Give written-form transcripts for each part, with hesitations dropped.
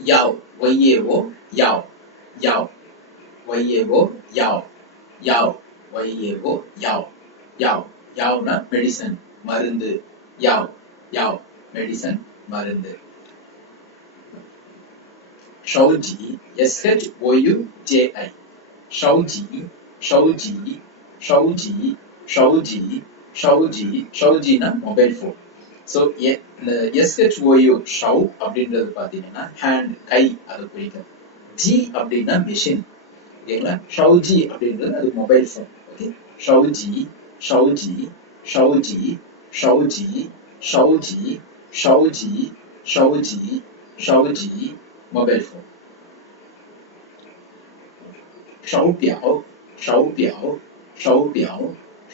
Yao, Y-A-O, Yao, Yao, Y-A-O, Yao, Yao, Y-A-O, Yao, Yao, Yao na medicine, மருந்து, Yao, Yao, medicine, மருந்து. Shouji, S-H-O-U-J-I, Shouji, Shouji, Shouji, Shouji, Shouji, Shouji na mobile phone. So இந்த எஸ்ஹெச்ஓயு show அப்படின்றது பார்த்தீங்கன்னா hand கை அதை குறிக்கும். G அப்படின்னா machine ஓகேங்களா. ஷவ்ஜி அப்படின்றது அது மொபைல் ஃபோன். ஓகே, ஷவ்ஜி ஷவ்ஜி ஷவ்ஜி ஷவ்ஜி ஷவ்ஜி ஷவ்ஜி ஷவ்ஜி ஷவ்ஜி மொபைல் ஃபோன். ஷவ்பியாவ் ஷவ்பியாவ் ஷவ்பியாவ்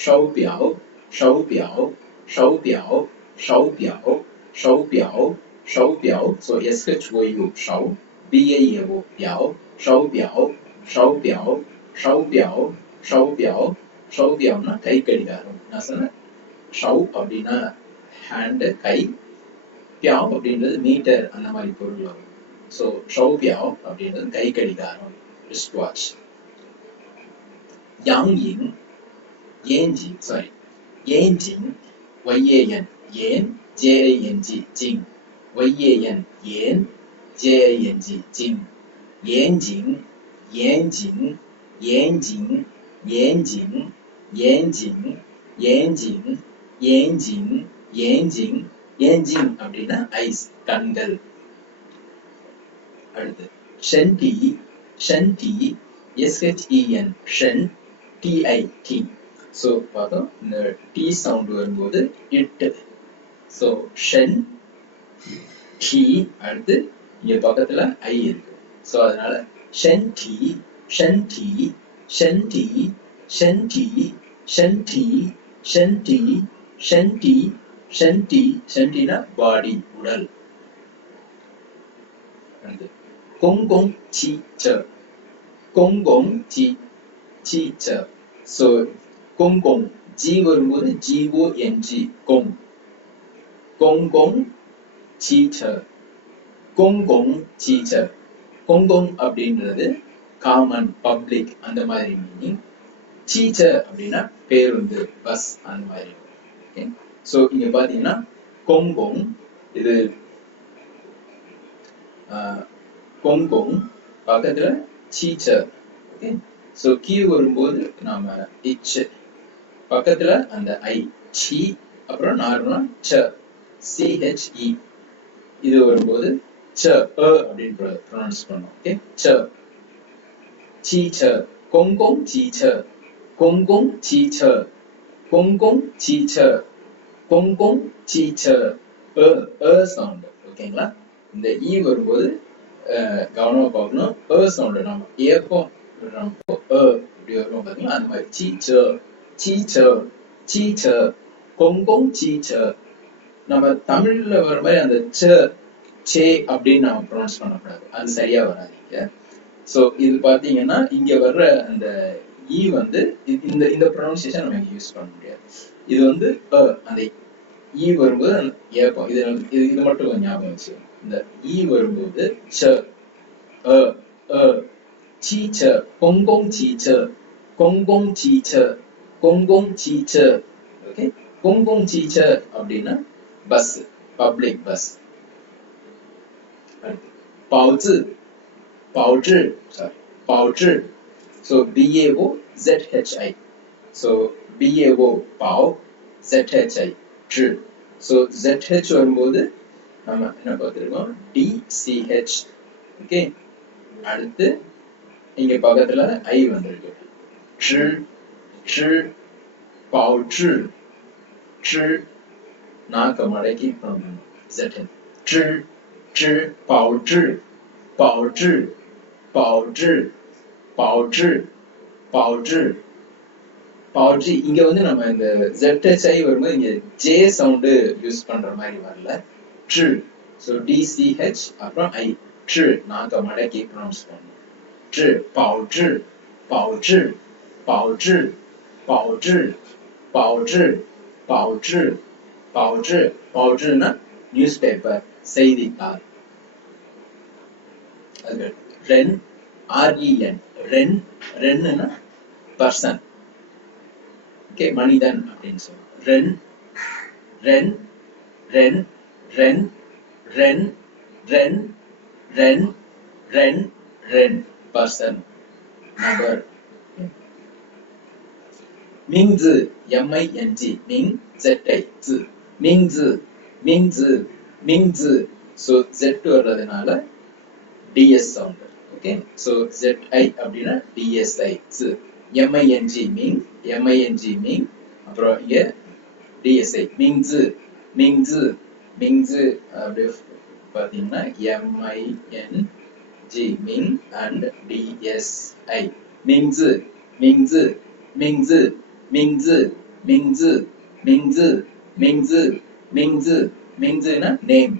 ஷவ்பியாவ் ஷவ்பியாவ் ஷவ்பியாவ் ஷவ்பியாவ் ஷவ்பியாவ் ஷவ்பியாவ். ஸோ எஸ்ஹெச்ஓயு ஷவ், பிஐஏஓ பியாவ், ஷவ்பியாவ் ஷவ்பியாவ் ஷவ்பியாவ் ஷவ்பியாவ். ஷவ்பியாவ்னா கை கடிகாரம். நான் சொன்னேன் ஷவ் அப்படின்னா ஹேண்டு கை, பியாவ் அப்படின்றது மீட்டர் அந்த மாதிரி பொருள் வரும். ஸோ ஷவ்பியாவ் அப்படின்றது கை கடிகாரம், wrist watch. Yang Ying, Yanjing, Y-A-N, Yan, J-I-N-G, Jing, Y-A-N, Yan, J-I-N-G, Jing, Yanjing, Yanjing, Yanjing, Yanjing, Yanjing, Yanjing, Yanjing, Yanjing, Yanjing அப்படின்னா ஐஸ், கண்கள். அடுத்து ஷென்டி, ஷென்டி, S-H-E-N, ஷென், T-I-T. ஸோ பார்த்தோம் இந்த டி சவுண்ட் வரும்போது இட். ஸோ ஷென் டி, அடுத்து இங்க பக்கத்துல ஐ இருக்கு. ஸோ அதனால ஷென் டி, ஷென் டி, ஷென் டி, ஷென் டி, ஷென் டி, ஷென் டி, ஷென் டி, ஷென் டி. ஷென்டினா பாடி, உடல். கொங்கொங் சி ச, கொங்கொங் சி சி ச. ஸோ கொங்கொங் ஜி வரும்போது ஜிஓஎன்ஜி, கொங், கொங்கொங் சி ச, கொங்கொங் சி ச. கொங்கொங் அப்படின்றது காமன், பப்ளிக் அந்த மாதிரி மீனிங். சீச்ச அப்படின்னா பேருந்து, பஸ் அந்த மாதிரி. ஓகே, ஸோ இங்க பாத்தீங்கன்னா கொங்கொங், இது கொங்கொங், பக்கத்துல சீச்ச. ஓகே, ஸோ கீ வரும்போது நாம இச், பக்கத்துல அந்த ஐ, சி, அப்புறம் நார்மலா ச, சிஹெச்இ. இது வரும்போது ச அப்படின்னு ப்ரொனவுன்ஸ் பண்ணோம். ஓகே, ச, சீச்ச, கொங்கொங் சீச்ச, கொங்கொங் சீச்ச, கொங்கொங் சீச்ச, கொங்கொங் சீச்ச. சவுண்ட். ஓகேங்களா. இந்த இ வரும்போது கவனமா பார்க்கணும். சவுண்ட் நம்ம ஏப்பம் இப்படி வரும் பாத்தீங்களா, அந்த மாதிரி சீச்ச, சீச்ச, சீச்ச, கொங்கொங் சீச்ச. நம்ம தமிழ்ல வர மாதிரி அந்த ச, சே அப்படின்னு நம்ம ப்ரொனவுன்ஸ் பண்ணக்கூடாது, அது சரியா வராதீங்க. ஸோ இது பாத்தீங்கன்னா இங்க வர்ற அந்த இ வந்து இந்த இந்த ப்ரொனவுன்சியேஷன் நம்ம இங்க யூஸ் பண்ண முடியாது. இது வந்து அந்த இ வரும்போது ஏப்பம், இது இது மட்டும் கொஞ்சம் ஞாபகம் வச்சு. இந்த இ வரும்போது ச, சீச்ச, கொங்கொங் சீச்ச, கொங்கொங் சீச்ச, கொங்கொங் சீச்ச. ஓகே, கொங்கொங் சீச்ச அப்படின்னா பஸ், பப்ளிக் பஸ். பாவுச்சு, பாவுச்சு, சாரி, பாவுச்சு. So BAOZHI. ஸோ BAO பாவ், ZHI ட்ரு. ஸோ ZH வரும்போது நம்ம என்ன பார்த்துருக்கோம், DCH. ஓகே, அடுத்து இங்க பக்கத்துல ஐ வந்திருக்கு, ட்ரு, ட்ரு, பாவுச்சு, ட்ரு. நாக்க மடக்கி பண்ணணும், ZH, ட்ரு, ட்ரு, பாவுச்சு, பாவுச்சு, பாவுச்சு, பாவுச்சு, பாவுச்சு, பாவுச்சு. இங்க வந்து நம்ம இந்த ZHI வரும்போது இங்க ஜே சவுண்டு யூஸ் பண்ற மாதிரி வரல, ட்ரு. ஸோ DCH அப்புறம் ஐ, ட்ரு. நாக்க மடக்கி ப்ரொனவுன்ஸ் பண்ணணும், ட்ரு, பாவுச்சு, பாவுச்சு, பாவுச்சு, பாவுச்சு, பாவுச்சு, பாவுச்சு, பாவுச்சு. பாவுச்சுன்னா நியூஸ் பேப்பர், செய்தித்தாள். அது ரென் REN ரென் ரென்னுனா பர்சன். ஓகே, மனிதன் அப்படின்னு சொல்லுவோம். ரென் ரென் ரென் ரென் ரென் ரென் ரென் ரென் ரென் பர்சன், நபர். மிங்ஸு MING மிங் ZI Z மிங்ஸு மிங்ஸு மிங்ஸு. ஸோ Z வர்றதுனால DS sound. Okay, so ZI அப்படின்னா DSI Z. MING மிங் MING மிங், அப்புறம் இங்க DSI மிங்ஸு மிங்ஸு மிங்ஸு. அப்படியே பார்த்தீங்கன்னா MING மிங் அண்ட் DSI மிங்ஸு மிங்ஸு மிங்ஸு மிங்ஸு மிங்ஸு மிங்ஸு மிங்ஸு மிங்ஸு. மிங்ஸுனா நேம்.